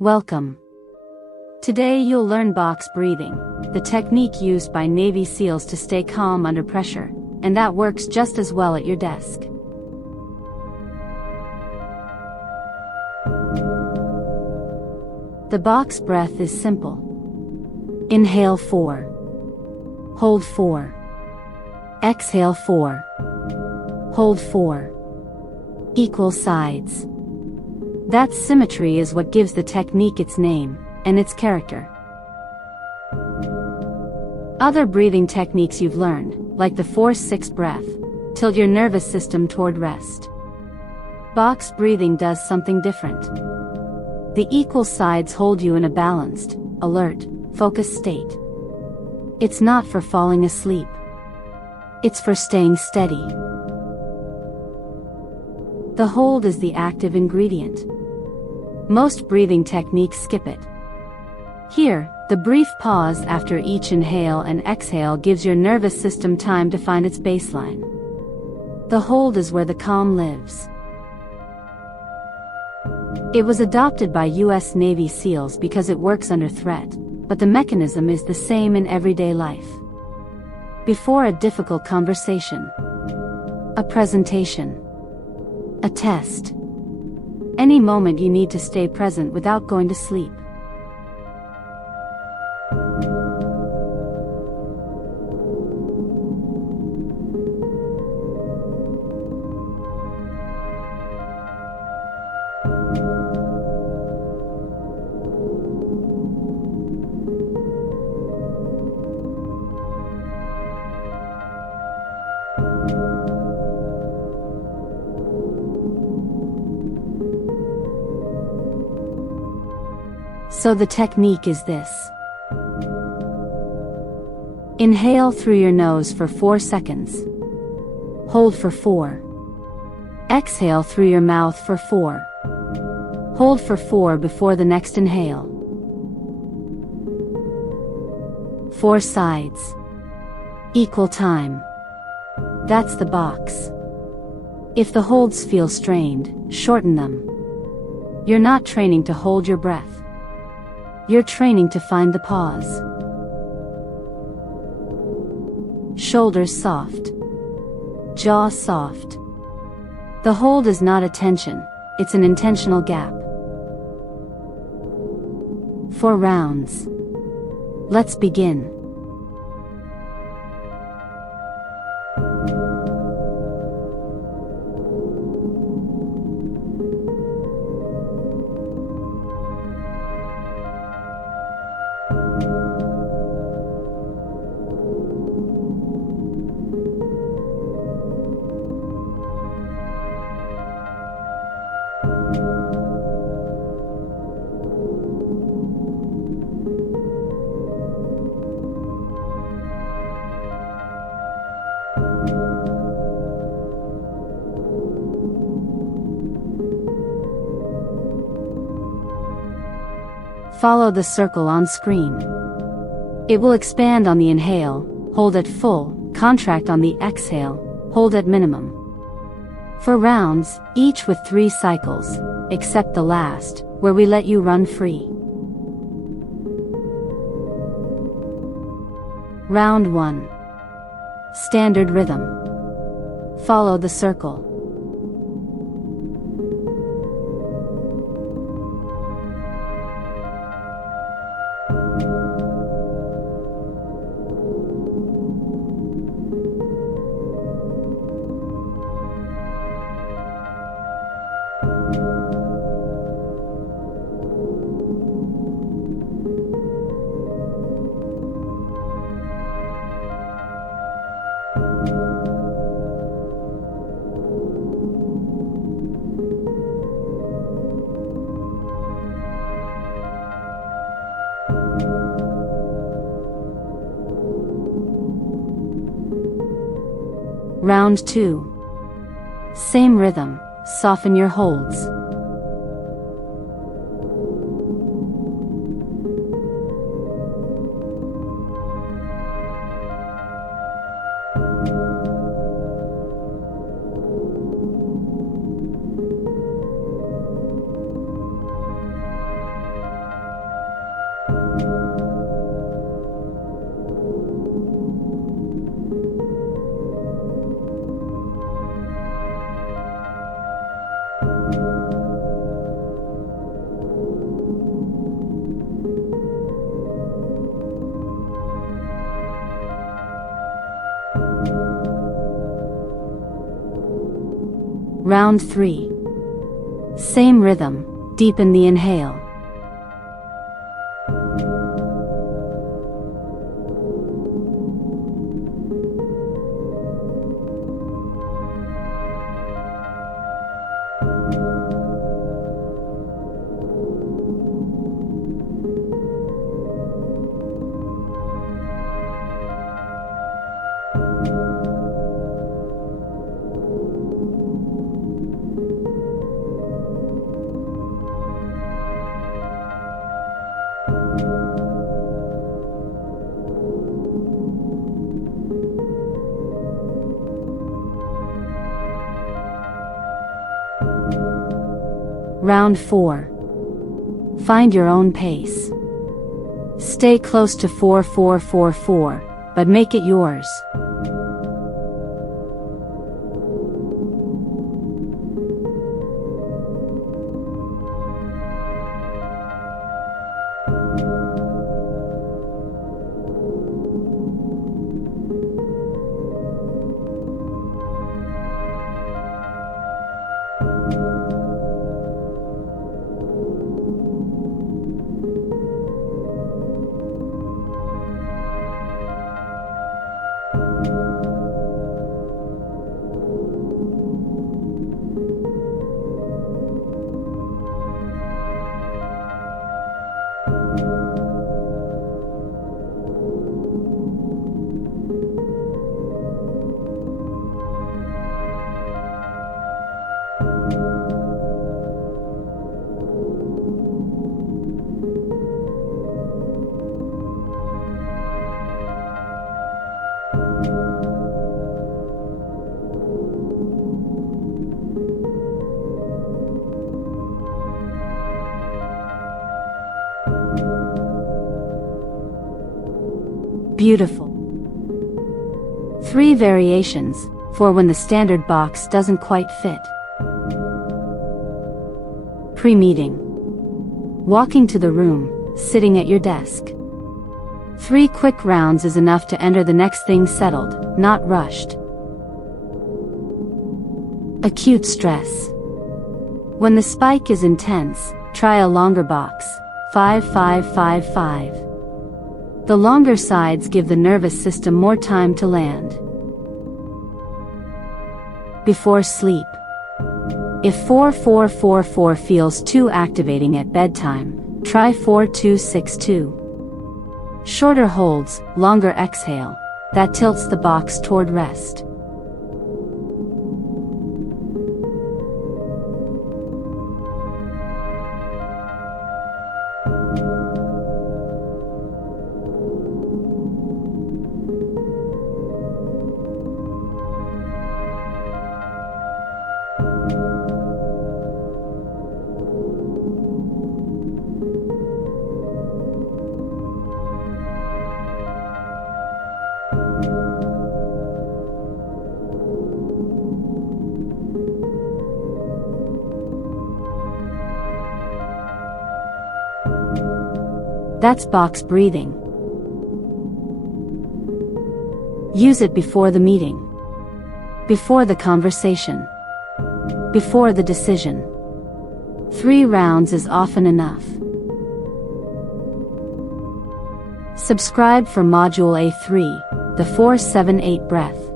Welcome. Today you'll learn box breathing, the technique used by Navy SEALs to stay calm under pressure, and that works just as well at your desk. The box breath is simple. Inhale 4. Hold 4. Exhale 4. Hold 4. Equal sides. That symmetry is what gives the technique its name and its character. Other breathing techniques you've learned, like the 4-6 breath, tilt your nervous system toward rest. Box breathing does something different. The equal sides hold you in a balanced, alert, focused state. It's not for falling asleep. It's for staying steady. The hold is the active ingredient. Most breathing techniques skip it. Here, the brief pause after each inhale and exhale gives your nervous system time to find its baseline. The hold is where the calm lives. It was adopted by U.S. Navy SEALs because it works under threat, but the mechanism is the same in everyday life. Before a difficult conversation, a presentation, a test, any moment you need to stay present without going to sleep. So the technique is this. Inhale through your nose for 4 seconds. Hold for 4. Exhale through your mouth for 4. Hold for 4 before the next inhale. 4 sides. Equal time. That's the box. If the holds feel strained, shorten them. You're not training to hold your breath. You're training to find the pause. Shoulders soft. Jaw soft. The hold is not a tension, it's an intentional gap. 4 rounds. Let's begin. Follow the circle on screen. It will expand on the inhale, hold at full, contract on the exhale, hold at minimum. 4 rounds, each with 3 cycles, except the last, where we let you run free. Round 1. Standard rhythm. Follow the circle. Round 2. Same rhythm, soften your holds. Round 3. Same rhythm, deepen the inhale. Round 4. Find your own pace. Stay close to 4-4-4-4, but make it yours. Beautiful. 3 variations, for when the standard box doesn't quite fit. Pre-meeting. Walking to the room, sitting at your desk. 3 quick rounds is enough to enter the next thing settled, not rushed. Acute stress. When the spike is intense, try a longer box, 5-5-5-5. The longer sides give the nervous system more time to land. Before sleep. If 4-4-4-4 feels too activating at bedtime, try 4-2-6-2. Shorter holds, longer exhale. That tilts the box toward rest. That's box breathing. Use it before the meeting, before the conversation, before the decision. 3 rounds is often enough. Subscribe for Module A3, the 4-7-8 breath.